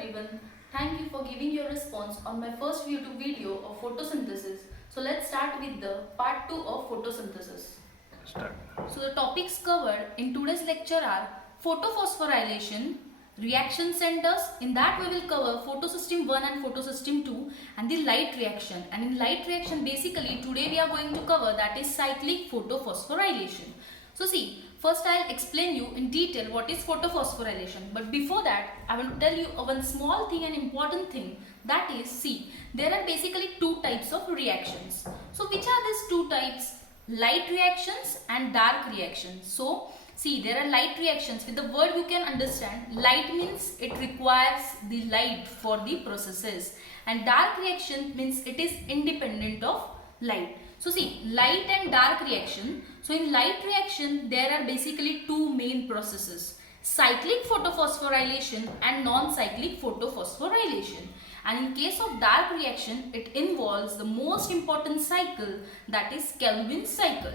everyone. Thank you for giving your response on my first YouTube video of photosynthesis. So let's start with the part 2 of photosynthesis. Start. So the topics covered in today's lecture are photophosphorylation, reaction centers. In that we will cover photosystem 1 and photosystem 2 and the light reaction. And in light reaction basically today we are going to cover that is cyclic photophosphorylation. So see, first I'll explain you in detail what is photophosphorylation. But before that, I will tell you one small thing and important thing. That is, see, there are basically two types of reactions. So which are these two types? Light reactions and dark reactions. So see, there are light reactions. With the word you can understand. Light means it requires the light for the processes. And dark reaction means it is independent of light. So see, light and dark reaction. So in light reaction, there are basically two main processes. Cyclic photophosphorylation and non-cyclic photophosphorylation. And in case of dark reaction, it involves the most important cycle, that is Kelvin cycle.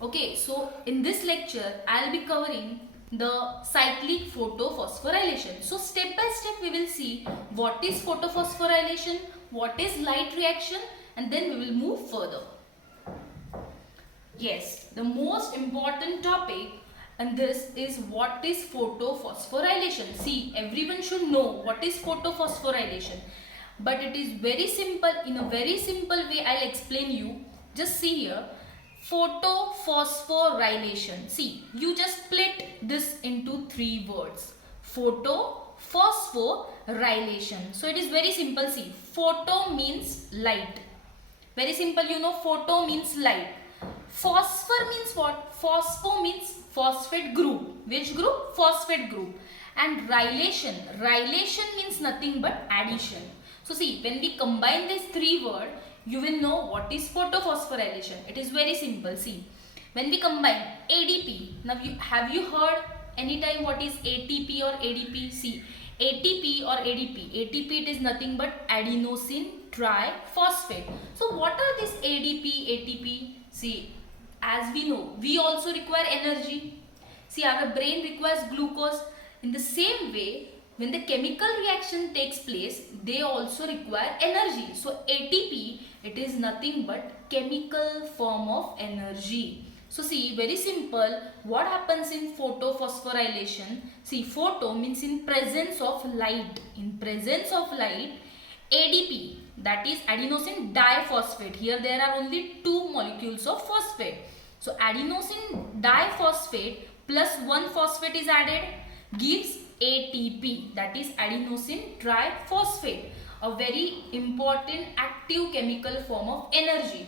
Okay, so in this lecture, I'll be covering the cyclic photophosphorylation. So step by step we will see what is photophosphorylation, what is light reaction, and then we will move further. Yes, the most important topic and this is what is photophosphorylation. See, everyone should know what is photophosphorylation. But it is very simple. In a very simple way, I'll explain you. Just see here. Photophosphorylation. See, you just split this into three words. Photophosphorylation. So it is very simple. See, photo means light. Very simple, you know, photo means light. Phosphor means what? Phospho means phosphate group. Which group? Phosphate group. And rylation. Rylation means nothing but addition. So see, when we combine these three words, you will know what is photophosphorylation. It is very simple. See, when we combine ADP. Now, have you heard anytime what is ATP or ADP? See, ATP or ADP. ATP it is nothing but adenosine triphosphate. So what are these ADP, ATP? See, as we know, we also require energy. See, our brain requires glucose. In the same way, when the chemical reaction takes place, they also require energy. So ATP, it is nothing but chemical form of energy. So see, very simple, what happens in photophosphorylation? See, photo means in presence of light. In presence of light, ADP, that is adenosine diphosphate. Here there are only two molecules of phosphate. So adenosine diphosphate plus one phosphate is added, gives ATP, that is adenosine triphosphate, a very important active chemical form of energy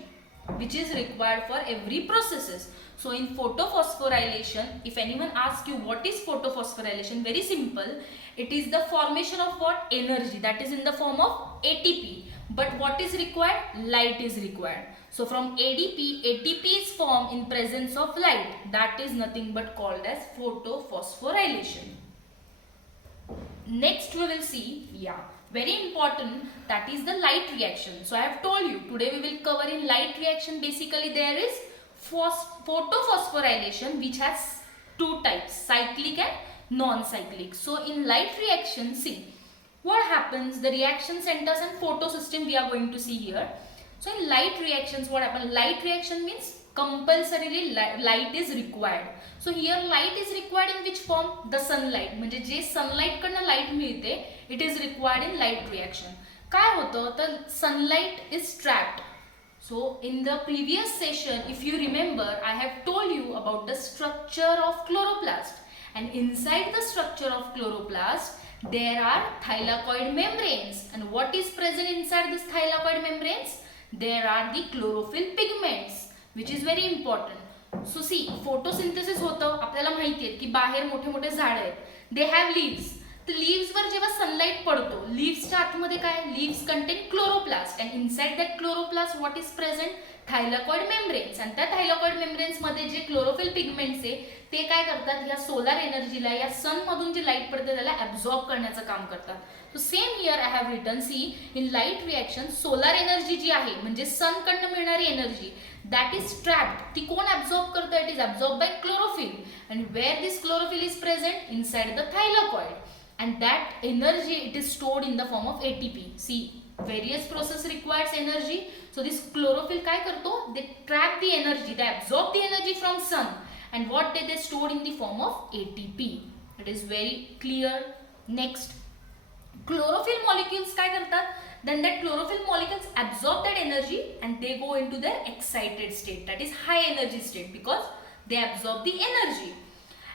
which is required for every processes. So in photophosphorylation, if anyone asks you what is photophosphorylation, very simple, it is the formation of what? Energy, that is in the form of ATP. But what is required? Light is required. So from ADP, ATP is formed in presence of light. That is nothing but called as photophosphorylation. Next we will see, very important, that is the light reaction. So I have told you, today we will cover in light reaction, basically there is photophosphorylation which has two types, cyclic and non-cyclic. So in light reaction, see, what happens, the reaction centers and photosystem we are going to see here. So in light reactions, what happens? Light reaction means compulsorily light is required. So here light is required in which form? The sunlight. म्हणजे जे sunlight कडनं light मिळते, it is required in light reaction. काय होतं? तर sunlight is trapped. So in the previous session, if you remember, I have told you about the structure of chloroplast. And inside the structure of chloroplast, there are thylakoid membranes. And what is present inside this thylakoid membranes? There are the chlorophyll pigments, which is very important. So see, photosynthesis होतं, आपल्याला माहिती आहे की बाहेर मोठे मोठे झाड आहेत. They have leaves. तर leaves वर जेव्हा sunlight पडतो, leaves च्या आतमध्ये काय? Leaves contain chloroplast and inside that chloroplast what is present? Thylakoid membranes. आणि त्या thylakoid membranes मध्ये जे chlorophyll pigments आहे ते काय करतात? या सोलर एनर्जीला, या सन मधून जी लाईट पडते त्याला ॲब्झॉर्ब करण्याचं काम करतात. So same here I have written, see, in light reaction solar energy जी आहे म्हणजे सन कडनं मिळणारी एनर्जी that is trapped, ती कोण ॲब्झॉर्ब करतं? It is absorbed by chlorophyll. And where this chlorophyll is present? Inside the thylakoid. and that energy it is stored in the form of ATP. See, various process requires energy. So this chlorophyll काय करतो? They trap the energy, they absorb the energy from sun, and what they store in the form of ATP. It is very clear. Next, chlorophyll molecules काय करतात? Then that chlorophyll molecules absorb that energy and they go into their excited state, that is high energy state, because they absorb the energy.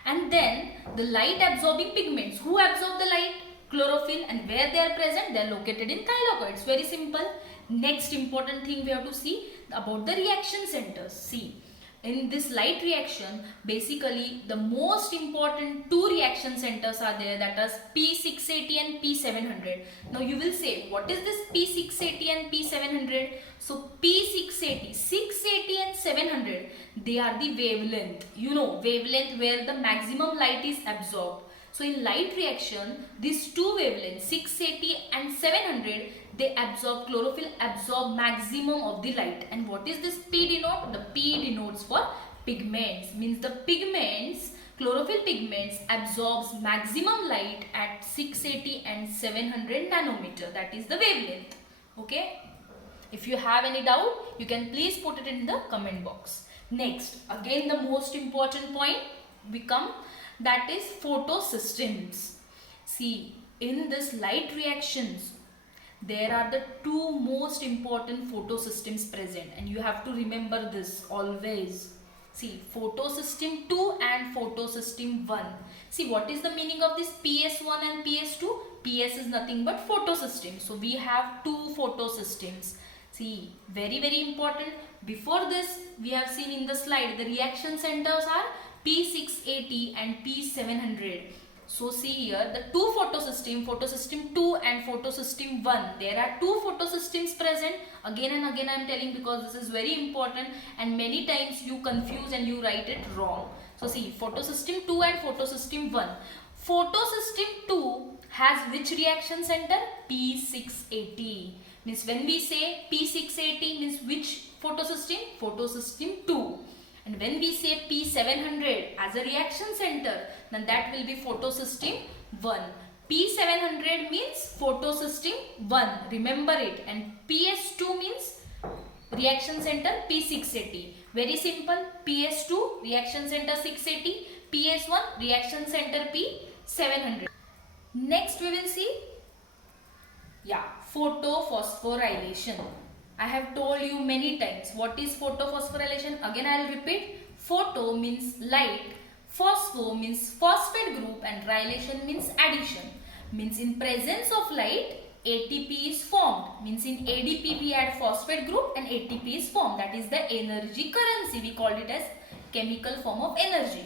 And then the light absorbing pigments, who absorb the light? Chlorophyll, and where they are present? They are located in thylakoids. Very simple. Next important thing we have to see about the reaction centers. See, in this light reaction, basically the most important two reaction centers are there, that is P680 and P700. Now you will say, what is this P680 and P700? So P680, 680 and 700, they are the wavelength. You know, wavelength where the maximum light is absorbed. So in light reaction, these two wavelengths, 680 and 700, they absorb, chlorophyll absorb maximum of the light. And what is this P denote? The P denotes for pigments, means the pigments, chlorophyll pigments absorbs maximum light at 680 and 700 nanometer. That is the wavelength. Okay. If you have any doubt, you can please put it in the comment box. Next, again the most important point we come, that is photosystems. See, in this light reactions, there are the two most important photosystems present, and you have to remember this always. See, photosystem 2 and photosystem 1. See, what is the meaning of this PS1 and PS2? PS is nothing but photosystem. So we have two photosystems. See, very important. Before this, we have seen in the slide, the reaction centers are P680 and P700. So see here, the two photosystem, photosystem 2 and photosystem 1. There are two photosystems present. Again and again I am telling, because this is very important and many times you confuse and you write it wrong. So see, photosystem 2 and photosystem 1. Photosystem 2 has which reaction center? P680. Means when we say P680 means which photosystem? Photosystem 2. And when we say P700 as a reaction center, then that will be photosystem 1. P700 means photosystem 1. Remember it. And PS2 means reaction center P680. Very simple. PS2 reaction center 680. PS1 reaction center P700. Next we will see, photophosphorylation. I have told you many times what is photophosphorylation. Again I will repeat. Photo means light, phospho means phosphate group, and rylation means addition. Means in presence of light, ATP is formed. Means in ADP we add phosphate group and ATP is formed. That is the energy currency. We called it as chemical form of energy.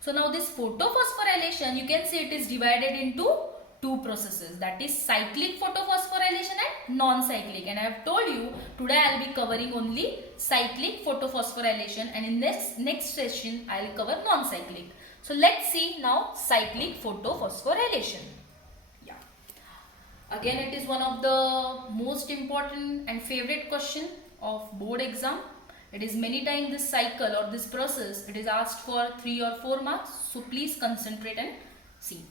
So now this photophosphorylation, you can say it is divided into two processes, that is cyclic photophosphorylation and non-cyclic. And I have told you today I will be covering only cyclic photophosphorylation, and in next session I will cover non-cyclic. So let's see now cyclic photophosphorylation. Again it is one of the most important and favorite question of board exam. It is many times this cycle or this process, it is asked for 3 or 4 marks. So please concentrate and see.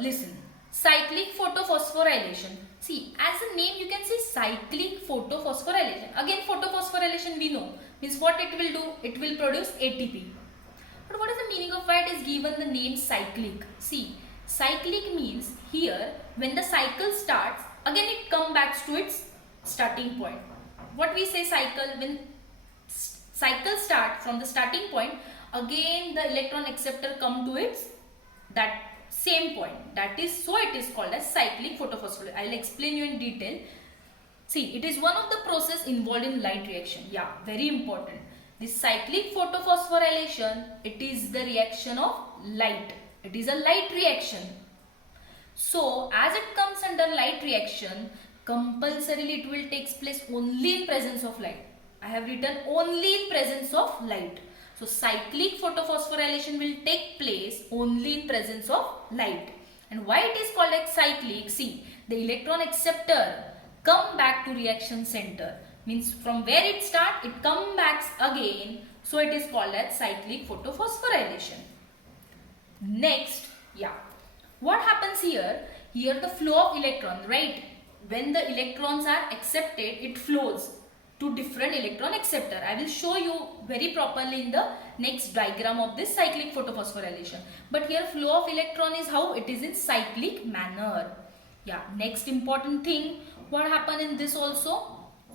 Listen. Cyclic photophosphorylation. See, as a name you can say cyclic photophosphorylation. Again photophosphorylation we know. Means what it will do? It will produce ATP. But what is the meaning of why it is given the name cyclic? See, cyclic means here when the cycle starts, again it comes back to its starting point. What we say cycle, when cycle starts from the starting point, again the electron acceptor come to its that same point. That is, so it is called as cyclic photophosphorylation. I will explain you in detail. See, it is one of the process involved in light reaction. Very important. This cyclic photophosphorylation, it is the reaction of light. It is a light reaction. So, as it comes under light reaction, compulsorily it will take place only in presence of light. I have written only in presence of light. So, cyclic photophosphorylation will take place only in presence of light. And why it is called like cyclic? See, the electron acceptor come back to reaction center. Means from where it start, it come back again. So, it is called as cyclic photophosphorylation. Next, What happens here? Here the flow of electron, right? When the electrons are accepted, it flows to different electron acceptor. I will show you very properly in the next diagram of this cyclic photophosphorylation. But here flow of electron is how? It is in cyclic manner. Yeah, next important thing, what happen in this also?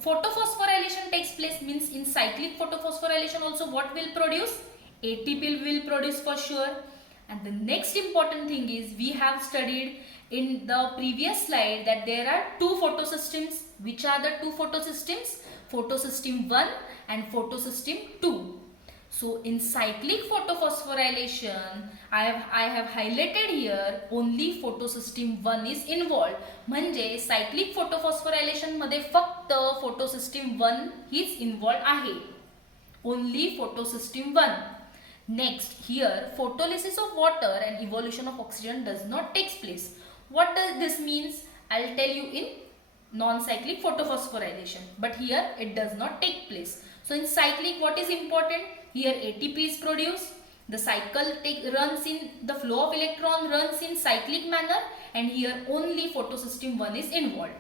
Photophosphorylation takes place, means in cyclic photophosphorylation also what will produce? ATP will produce for sure. And the next important thing is, we have studied in the previous slide that there are two photosystems. Which are the two photosystems? Photosystem 1 and photosystem 2. So in cyclic photophosphorylation, I have highlighted here only photosystem 1 is involved. म्हणजे cyclic photosphorylation मध्ये फक्त photosystem 1 हीच involved आहे. Only photosystem 1. Next, here photolysis of water and evolution of oxygen does not take place. What does this means? I'll tell you in non-cyclic photophosphorylation. But here it does not take place. So in cyclic, what is important? Here ATP is produced. The cycle runs in, the flow of electron runs in cyclic manner, and here only photosystem 1 is involved.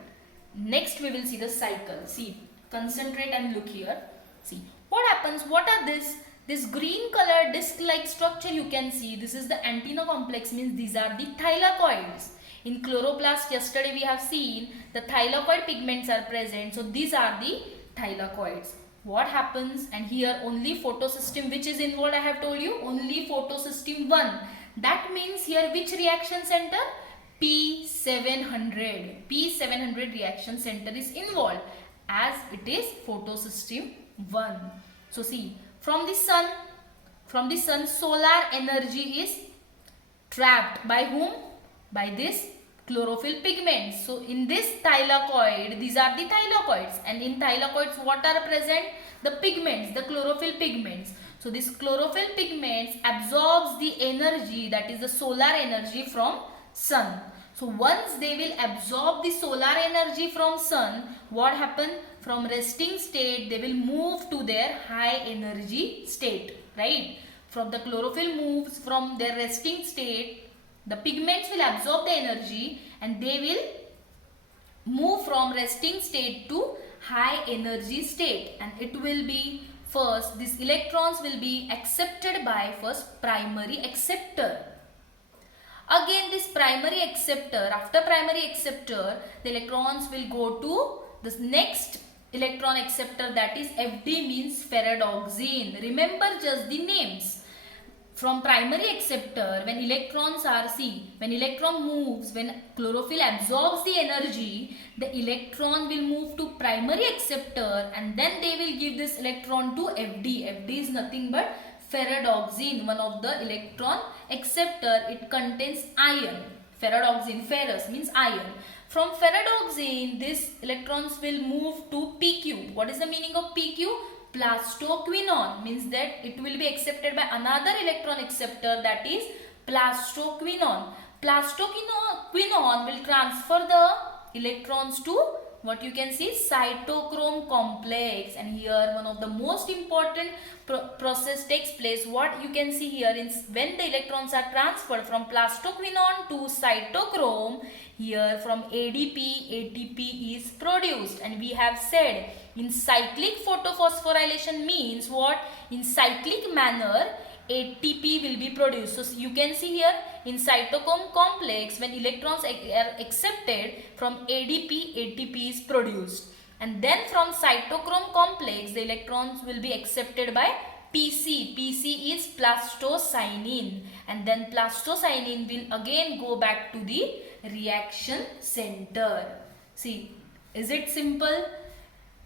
Next we will see the cycle. See, concentrate and look here. See, what happens? What are this? This green color disc-like structure you can see. This is the antenna complex, means these are the thylakoids. In chloroplast, yesterday we have seen the thylakoid pigments are present. So these are the thylakoids. What happens? And here only photosystem which is involved, I have told you, only photosystem 1. That means here which reaction center? P700. P700 reaction center is involved, as it is photosystem 1. So see, from the sun solar energy is trapped by whom? By this chlorophyll pigments. So in this thylakoid, these are the thylakoids, and in thylakoids what are present? The pigments, the chlorophyll pigments. So this chlorophyll pigments absorbs the energy, that is the solar energy from sun. So once they will absorb the solar energy from sun, what happen? From resting state they will move to their high energy state, right? From the chlorophyll moves from their resting state, the pigments will absorb the energy and they will move from resting state to high energy state, and it will be first, these electrons will be accepted by first primary acceptor. Again this primary acceptor, after primary acceptor, the electrons will go to this next electron acceptor, that is FD, means ferredoxine. Remember just the names. From primary acceptor, when electrons are, when electron moves, when chlorophyll absorbs the energy, the electron will move to primary acceptor, and then they will give this electron to FD. FD is nothing but ferredoxine, one of the electron acceptor. It contains iron. Ferredoxine, ferrous means iron. From ferredoxine, these electrons will move to PQ. What is the meaning of PQ? Plastoquinone, means that it will be accepted by another electron acceptor, that is plastoquinone. Plastoquinone will transfer the electrons to what you can see, cytochrome complex, and here one of the most important process takes place. What you can see here is when the electrons are transferred from plastoquinone to cytochrome, here from ADP, ATP is produced, and we have said in cyclic photophosphorylation means what? In cyclic manner ATP will be produced. So you can see here in cytochrome complex, when electrons are accepted from ADP, ATP is produced, and then from cytochrome complex the electrons will be accepted by PC. PC is plastocyanin, and then plastocyanin will again go back to the reaction center. See, is it simple?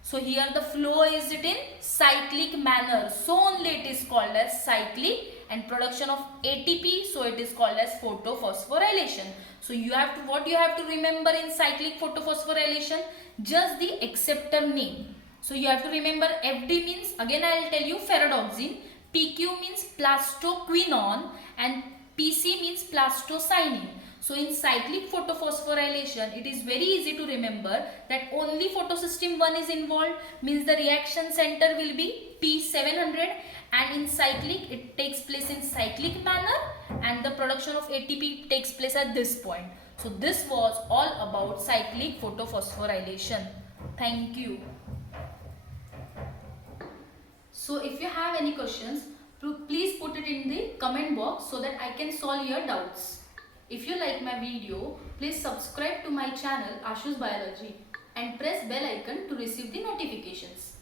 So here the flow is it in cyclic manner, so only it is called as cyclic, and production of ATP, so it is called as photophosphorylation. So you have to, what you have to remember in cyclic photophosphorylation? Just the acceptor name. So you have to remember FD means, again I will tell you, ferredoxine, PQ means plastoquinone, and PC means plastocyanin. So in cyclic photophosphorylation, it is very easy to remember that only photosystem 1 is involved, means the reaction center will be P700, and in cyclic it takes place in cyclic manner, and the production of ATP takes place at this point. So this was all about cyclic photophosphorylation. Thank you. So if you have any questions, please put it in the comment box so that I can solve your doubts. If you like my video, please subscribe to my channel Ashu's Biology and press bell icon to receive the notifications.